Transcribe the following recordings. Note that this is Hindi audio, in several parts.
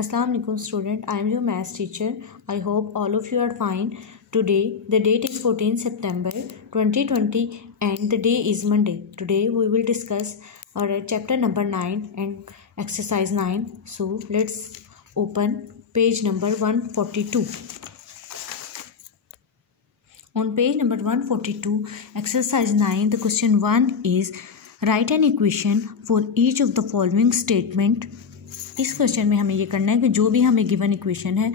Assalamu alaikum student, I am your maths teacher. I hope all of you are fine. Today the date is 14 September 2020 and the day is Monday. Today we will discuss our chapter number 9 and exercise 9. So let's open page number 142. On page number 142, exercise 9, the question 1 is write an equation for each of the following statement. इस क्वेश्चन में हमें ये करना है कि जो भी हमें गिवन इक्वेशन है,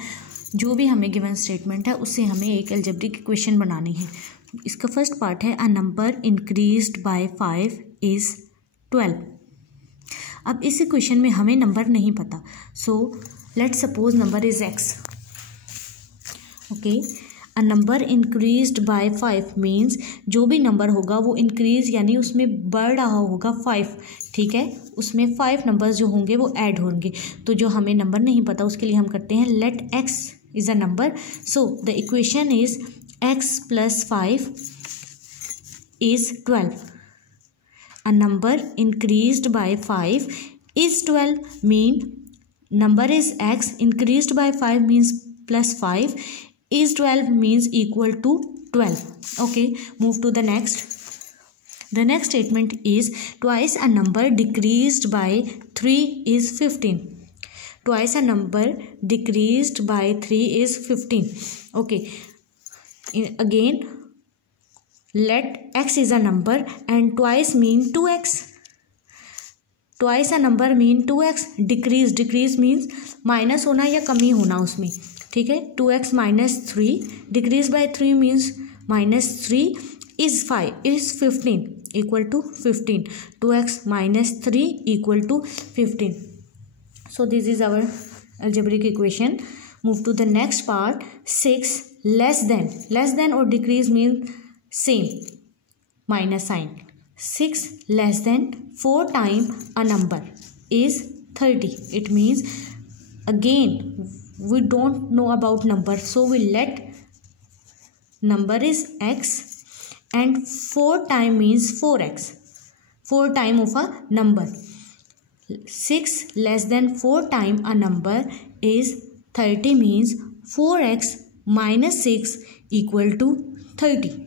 जो भी हमें गिवन स्टेटमेंट है, उससे हमें एक अलजेब्रिक इक्वेशन बनानी है. इसका फर्स्ट पार्ट है अ नंबर इंक्रीज्ड बाय 5 इज 12. अब इस इक्वेशन में हमें नंबर नहीं पता, so let's suppose number is x. Okay, a number increased by 5 means जो भी नंबर होगा वो इंक्रीज यानी उसमें बढ़ रहा होगा 5. ठीक है, उसमें 5 नंबर्स जो होंगे वो ऐड होंगे. तो जो हमें नंबर नहीं पता उसके लिए हम करते हैं let x is a number. So the equation is x plus 5 is 12. A number increased by 5 is 12 mean number is x increased by 5 means plus 5 is 12 means equal to 12. Okay, move to the next. The next statement is twice a number decreased by 3 is 15. Twice a number decreased by 3 is 15. Okay, again let x is a number and twice mean 2x. Twice a number mean 2x. Decrease means minus होना या कमी होना उसमें. ठीक है, 2x माइनस 3 decrease by 3 means minus 3 is 15 equal to 15. 2x माइनस 3 equal to 15. So this is our algebraic equation. Move to the next part. 6 less than or decrease mean same minus sign. 6 less than 4 times a number is 30. It means again we don't know about number, so we let number is x and 4 times means 4x. 4 times of a number. 6 less than 4 times a number is 30 means 4x minus 6 equal to 30.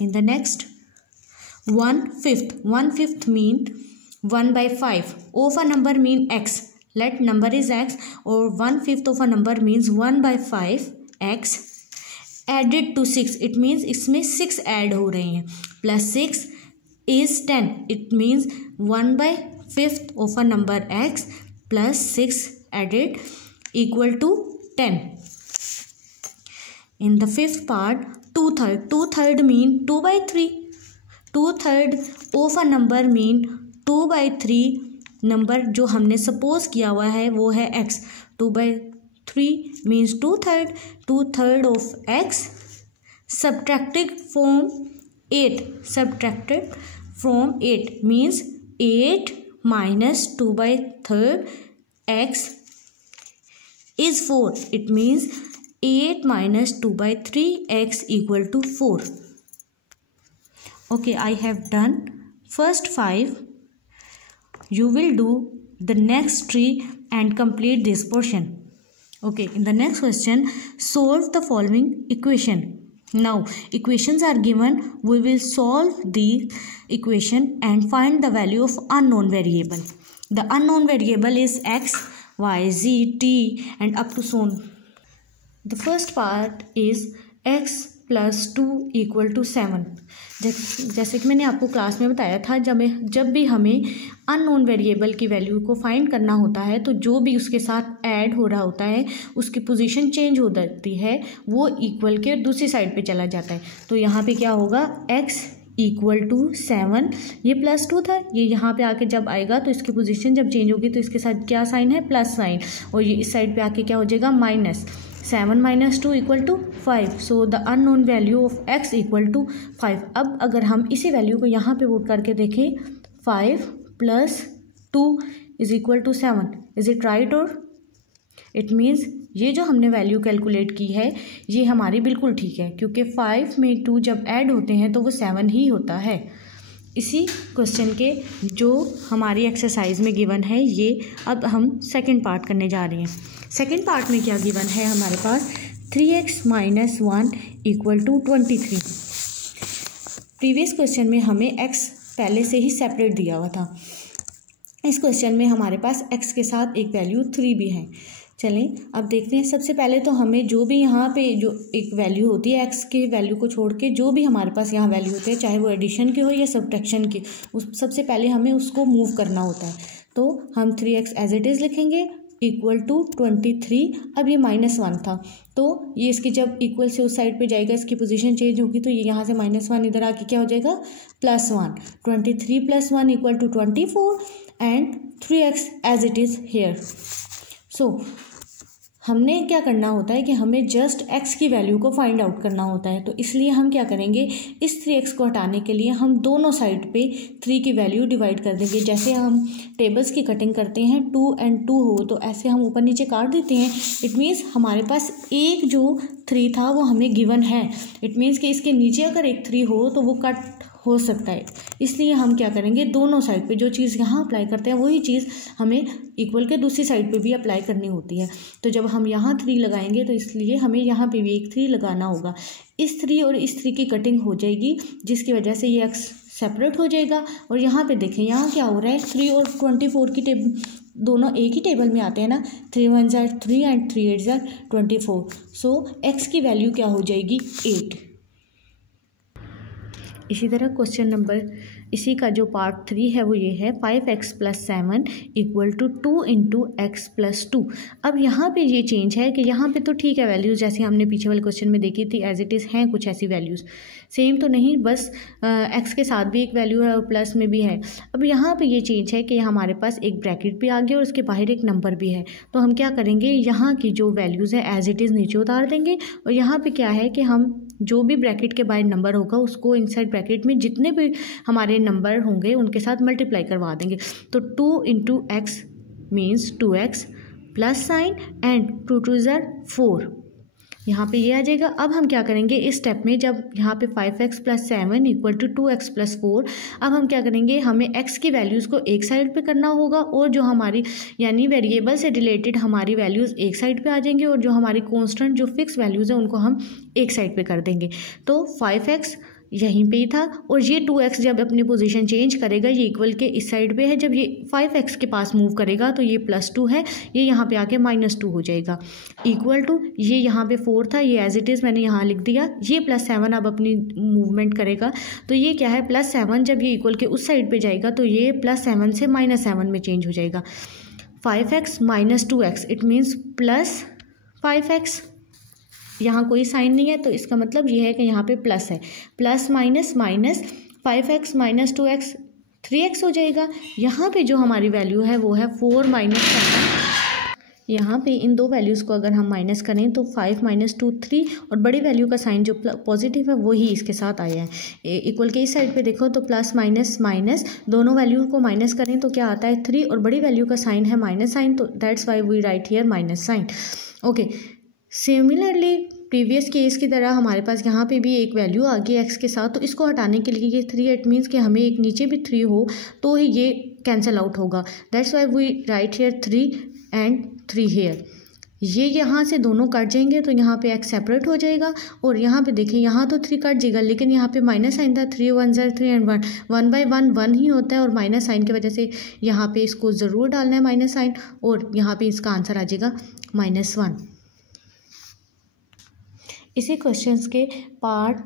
In the next, 1/5 mean 1 by 5 of a number mean x. Let number is x or 1/5 of a number means 1 by 5 x added to 6. It means इसमें 6 ऐड हो रहे हैं. Plus 6 is 10. It means 1 by 5th of a number x plus 6 added equal to 10. In the fifth part, 2/3. 2/3 mean 2 by 3. 2/3 of a number mean 2 by 3. Number जो हमने सपोज किया हुआ है वो है x. 2 by 3 means 2/3. 2/3 of x subtracted from 8. Subtracted from 8 means 8 minus 2 by 3 x is 4. It means 8 minus 2 by 3 x equal to 4. Okay, I have done first 5. You will do the next 3 and complete this portion. Okay, in the next question, solve the following equation. Now, equations are given. We will solve the equation and find the value of unknown variable. The unknown variable is x, y, z, t and up to so on. The first part is x plus 2 equal to 7. जैसे कि मैंने आपको क्लास में बताया था, जब भी हमें अननोन वेरिएबल की वैल्यू को फाइंड करना होता है तो जो भी उसके साथ ऐड हो रहा होता है उसकी पोजीशन चेंज हो जाती है, वो इक्वल के दूसरी साइड पे चला जाता है. तो यहाँ पे क्या होगा, x इक्वल टू 7. ये प्लस 2 था, ये यहाँ पे आके जब आएगा तो इसकी पोजीशन जब चेंज होगी तो इसके साथ क्या साइन है, प्लस साइन, और ये इस साइड पे आके क्या हो जाएगा, minus. 7 minus 2 equal to 5. So the unknown value of x equal to 5. अब अगर हम इसी वैल्यू को यहाँ पे पुट करके देखें, 5 plus 2 is equal to 7. Is it right? और इट मीन्स ये जो हमने वैल्यू कैलकुलेट की है ये हमारी बिल्कुल ठीक है, क्योंकि 5 में 2 जब ऐड होते हैं तो वो 7 ही होता है. इसी क्वेश्चन के जो हमारी एक्सरसाइज में गिवन है ये अब हम सेकंड पार्ट करने जा रहे हैं। सेकंड पार्ट में क्या गिवन है हमारे पास 3x - 1 = 23। प्रीवियस क्वेश्चन में हमें x पहले से ही सेपरेट दिया हुआ था। इस क्वेश्चन में हमारे पास x के साथ एक वैल्यू 3 भी है। चलें अब देखते हैं। सबसे पहले तो हमें जो भी यहाँ पे जो एक वैल्यू होती है x के वैल्यू को छोड़ के जो भी हमारे पास यहाँ वैल्यू होती है, चाहे वो एडिशन की हो या सब्ट्रैक्शन की, उस सबसे पहले हमें उसको मूव करना होता है। तो हम 3x एज इट इज़ लिखेंगे = 23। अब ये -1 था तो ये इसकी जब इक्वल से उस साइड पे जाएगा इसकी पोजीशन चेंज होगी तो ये यहाँ से -1 इधर आके क्या हो जाएगा +1। 23 + 1 = 24 and 3x as it is here. So हमने क्या करना होता है कि हमें जस्ट x की वैल्यू को फाइंड आउट करना होता है। तो इसलिए हम क्या करेंगे, इस 3x को हटाने के लिए हम दोनों साइड पे 3 की वैल्यू डिवाइड कर देंगे। जैसे हम टेबल्स की कटिंग करते हैं 2 और 2 हो तो ऐसे हम ऊपर नीचे काट देते हैं। इट मीन्स हमारे पास एक जो 3 था वो हमें गिवन है। इट मीन्स कि इसके नीचे अगर एक 3 हो तो वो कट हो सकता है। इसलिए हम क्या करेंगे, दोनों साइड पे जो चीज़ यहाँ अप्लाई करते हैं वही चीज़ हमें इक्वल के दूसरी साइड पे भी अप्लाई करनी होती है। तो जब हम यहाँ 3 लगाएंगे तो इसलिए हमें यहाँ पे भी एक 3 लगाना होगा। इस 3 और इस 3 की कटिंग हो जाएगी जिसकी वजह से ये x सेपरेट हो जाएगा। और यहाँ पे देखें यहाँ क्या हो रहा है, 3 और 24 की दोनों एक ही टेबल में आते हैं ना। 3 × 1 = 3 एंड 3 × 8 = 24। सो x की वैल्यू क्या हो जाएगी 8। इसी तरह क्वेश्चन नंबर इसी का जो पार्ट 3 है वो ये है 5x + 7 = 2 × x + 2। अब यहाँ पे ये चेंज है कि यहाँ पे तो ठीक है वैल्यूज़ जैसे हमने पीछे वाले क्वेश्चन में देखी थी एज इट इज़ हैं कुछ ऐसी वैल्यूज़, सेम तो नहीं, बस x के साथ भी एक वैल्यू है और प्लस में भी है। अब यहाँ पे ये चेंज है कि हमारे पास एक ब्रैकेट भी आ गया और उसके बाहर एक नंबर भी है। तो हम क्या करेंगे, यहाँ की जो वैल्यूज़ है एज इट इज़ नीचे उतार देंगे और यहाँ पे क्या है कि हम जो भी ब्रैकेट के बाहर नंबर होगा उसको इनसाइड ब्रैकेट में जितने भी हमारे नंबर होंगे उनके साथ मल्टीप्लाई करवा देंगे। तो 2 × x means 2x plus sign and 2 × 2 = 4। यहाँ पे ये आ जाएगा। अब हम क्या करेंगे इस स्टेप में, जब यहाँ पे 5x + 7 = 2x + 4, अब हम क्या करेंगे, हमें x की वैल्यूज़ को एक साइड पे करना होगा और जो हमारी यानी वेरिएबल से रिलेटेड हमारी वैल्यूज़ एक साइड पे आ जाएंगे और जो हमारी कांस्टेंट जो फिक्स वैल्यूज़ हैं उनको हम एक साइड पे कर देंगे। तो 5x यहीं पे ही था और ये 2x जब अपनी पोजीशन चेंज करेगा ये इक्वल के इस साइड पे है, जब ये 5x के पास मूव करेगा तो ये +2 है, ये यहाँ पे आके -2 हो जाएगा। इक्वल टू ये यहाँ पे 4 था, ये एज इट इज़ मैंने यहाँ लिख दिया। ये +7 अब अपनी मूवमेंट करेगा तो ये क्या है +7, जब ये इक्वल के उस साइड पे जाएगा तो ये +7 से -7 में चेंज हो जाएगा। 5x - 2x it means +5x। यहाँ कोई साइन नहीं है तो इसका मतलब ये है कि यहाँ पे प्लस है, plus minus minus 5x - 2x 3x हो जाएगा। यहाँ पे जो हमारी वैल्यू है वो है 4 - 7। यहाँ पे इन दो वैल्यूज़ को अगर हम माइनस करें तो 5 - 2 3 और बड़ी वैल्यू का साइन जो पॉजिटिव है वही इसके साथ आया है। इक्वल के इस साइड पे देखो तो प्लस माइनस माइनस दोनों वैल्यू को माइनस करें तो क्या आता है 3 और बड़ी वैल्यू का साइन है माइनस साइन, तो that's why we write here minus sign. Okay, similarly previous case की तरह हमारे पास यहाँ पे भी एक वैल्यू आ गई x के साथ, तो इसको हटाने के लिए ये 3 इट मीन्स कि हमें एक नीचे भी 3 हो तो ही ये कैंसिल आउट होगा। That's why we write here 3 and 3 here. ये यहाँ से दोनों कट जाएंगे तो यहाँ पे x सेपरेट हो जाएगा और यहाँ पे देखें यहाँ तो 3 कट जाएगा लेकिन यहाँ पे माइनस साइन था, 3 × 1 = 3 एंड 1/1 1 ही होता है और माइनस साइन की वजह से यहाँ पे इसको ज़रूर डालना है माइनस साइन और यहाँ पे इसका आंसर आ जाएगा -1। इसी क्वेश्चंस के पार्ट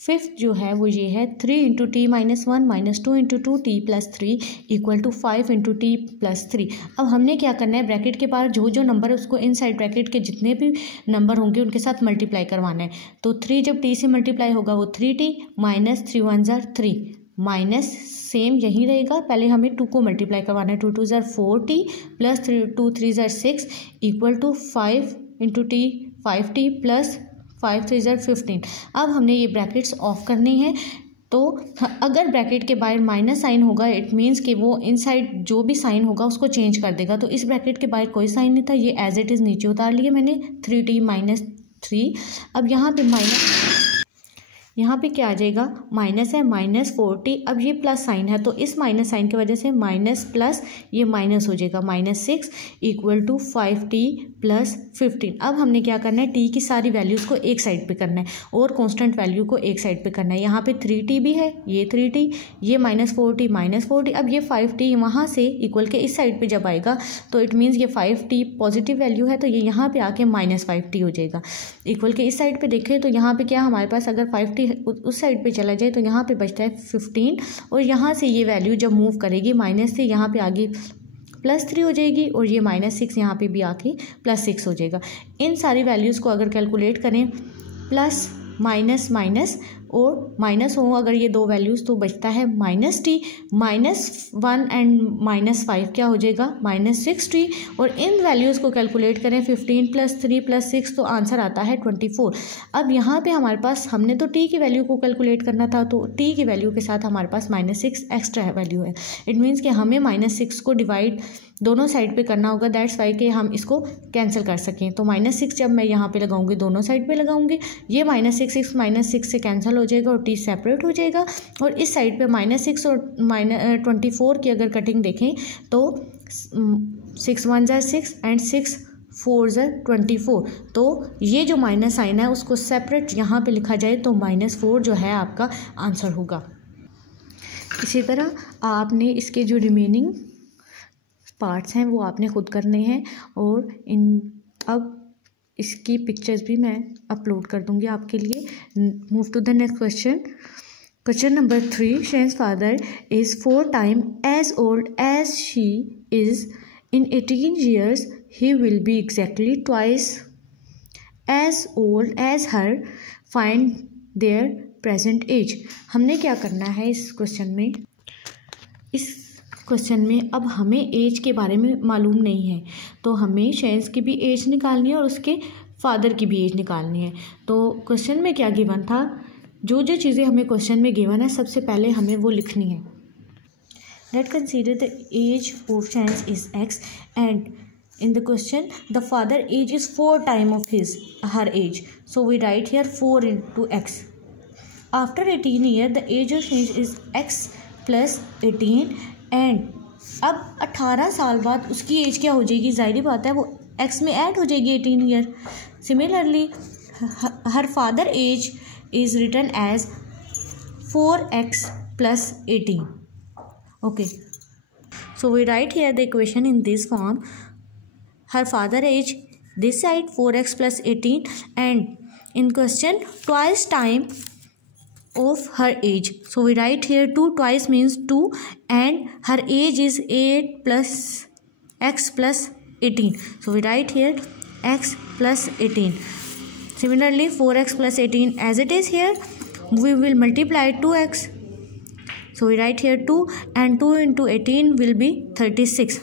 5 जो है वो ये है 3 × t - 1 - 2 × 2t + 3 = 5 × t + 3। अब हमने क्या करना है, ब्रैकेट के पार जो जो नंबर है उसको इनसाइड ब्रैकेट के जितने भी नंबर होंगे उनके साथ मल्टीप्लाई करवाना है। तो 3 जब t से मल्टीप्लाई होगा वो 3t - 3 × 1 = 3 माइनस सेम यहीं रहेगा, पहले हमें 2 को मल्टीप्लाई करवाना है, 2 × 2 = 4t + 2 × 3 = 6 = 5 × t 5t + 5 × 3 = 15। अब हमने ये ब्रैकेट्स ऑफ करनी है। तो अगर ब्रैकेट के बाहर माइनस साइन होगा इट मीन्स कि वो इनसाइड जो भी साइन होगा उसको चेंज कर देगा। तो इस ब्रैकेट के बाहर कोई साइन नहीं था, ये एज इट इज़ नीचे उतार लिया मैंने 3t - 3। अब यहाँ पे यहाँ पे क्या आ जाएगा, माइनस है, -40, अब ये प्लस साइन है तो इस माइनस साइन की वजह से माइनस प्लस ये माइनस हो जाएगा, -6 = 5t + 15। अब हमने क्या करना है, टी की सारी वैल्यूज़ को एक साइड पे करना है और कांस्टेंट वैल्यू को एक साइड पे करना है। यहाँ पे 3t भी है, ये 3t, ये -40, अब ये 5t वहाँ से इक्वल के इस साइड पे जब आएगा तो इट मीन्स ये 5t पॉजिटिव वैल्यू है तो ये यहाँ पे आके -5t हो जाएगा। इक्वल के इस साइड पे देखें तो यहाँ पे क्या हमारे पास अगर 5t उस साइड पे चला जाए तो यहाँ पे बचता है 15 और यहाँ से ये वैल्यू जब मूव करेगी माइनस से यहाँ पे आगे +3 हो जाएगी और ये -6 यहाँ पे भी आके +6 हो जाएगा। इन सारी वैल्यूज़ को अगर कैलकुलेट करें प्लस माइनस माइनस और माइनस हो अगर ये दो वैल्यूज़ तो बचता है -t, -1 एंड -5 क्या हो जाएगा, -6t और इन वैल्यूज़ को कैलकुलेट करें 15 + 3 + 6 तो आंसर आता है 24। अब यहाँ पे हमारे पास हमने तो t की वैल्यू को कैलकुलेट करना था तो t की वैल्यू के साथ हमारे पास -6 एक्स्ट्रा वैल्यू है। इट मीन्स कि हमें -6 को डिवाइड दोनों साइड पे करना होगा, दैट्स वाई कि हम इसको कैंसिल कर सकें। तो -6 जब मैं यहाँ पे लगाऊंगी दोनों साइड पे लगाऊंगी, ये -6 से कैंसिल हो जाएगा और t सेपरेट हो जाएगा और इस साइड पे -6 और -24 की अगर कटिंग देखें तो 6 × 1 = 6 एंड 6 × 4 = 24। तो ये जो माइनस साइन है उसको सेपरेट यहाँ पे लिखा जाए तो -4 जो है आपका आंसर होगा। इसी तरह आपने इसके जो रिमेनिंग पार्ट्स हैं वो आपने खुद करने हैं और अब इसकी पिक्चर्स भी मैं अपलोड कर दूंगी आपके लिए। Move to the next question number 3। Shan's father is 4 times as old as she is. In 18 years he will be exactly twice as old as her. Find their present age. हमने क्या करना है इस क्वेश्चन में अब हमें एज के बारे में मालूम नहीं है तो हमें शैन्स की भी एज निकालनी है और उसके फादर की भी एज निकालनी है। तो क्वेश्चन में क्या गिवन था, जो चीज़ें हमें क्वेश्चन में गिवन है सबसे पहले हमें वो लिखनी है। Let consider the age of Shan's is x and in the question the father age is 4 times of her age, so we write here 4 × x. After 18 years the age of Shains is x + 18 and अब 18 साल बाद उसकी एज क्या हो जाएगी, ज़ाहिर बात है वो x में ऐड हो जाएगी 18 year. Similarly her father age is written age 4x + 18. Okay, so we write here the equation in this form. Her father age this side 4x + 18 and in question twice time of her age, so we write here 2 twice means 2 and her age is 8 plus x plus 18, so we write here x plus 18. Similarly 4x plus 18 as it is here we will multiply 2x, so we write here 2 and 2 × 18 will be 36.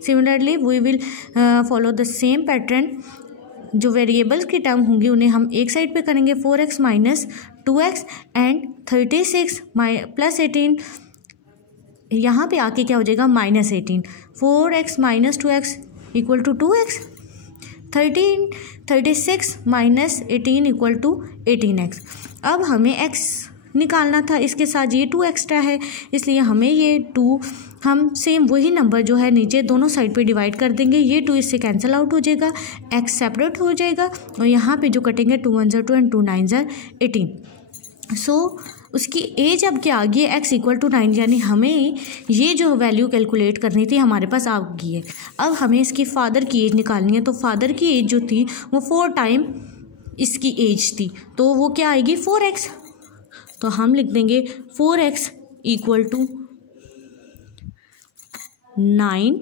Similarly we will follow the same pattern। जो वेरिएबल्स की टर्म होंगी उन्हें हम एक साइड पे करेंगे, 4x - 2x एंड 36 + 18 यहाँ पे आके क्या हो जाएगा -18। 4x - 2x = 2x, 36 - 18 = 18x। अब हमें x निकालना था, इसके साथ ये 2 एक्स्ट्रा है इसलिए हमें ये 2 हम सेम वही नंबर जो है नीचे दोनों साइड पे डिवाइड कर देंगे, ये 2 इससे कैंसिल आउट हो जाएगा, x सेपरेट हो जाएगा और यहाँ पे जो कटेंगे 2 × 1 = 2 and 2 × 9 = 18। सो उसकी एज अब क्या आ गई है, x = 9, यानी हमें ये जो वैल्यू कैलकुलेट करनी थी हमारे पास आ गई है। अब हमें इसकी फादर की एज निकालनी है तो फादर की एज जो थी वो 4 टाइम इसकी एज थी तो वो क्या आएगी 4x। तो हम लिख देंगे 4x = 9,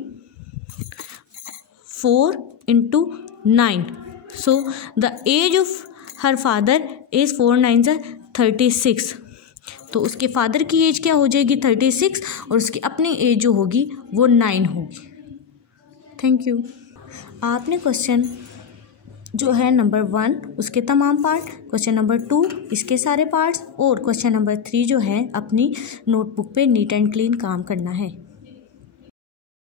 4 × 9, so the age of her father is 4 × 9 = 36। तो उसके फादर की एज क्या हो जाएगी 36 और उसकी अपनी एज जो होगी वो 9 होगी। Thank you. आपने क्वेश्चन जो है नंबर 1 उसके तमाम पार्ट, क्वेश्चन नंबर 2 इसके सारे पार्ट्स और क्वेश्चन नंबर 3 जो है अपनी नोटबुक पे नीट एंड क्लीन काम करना है।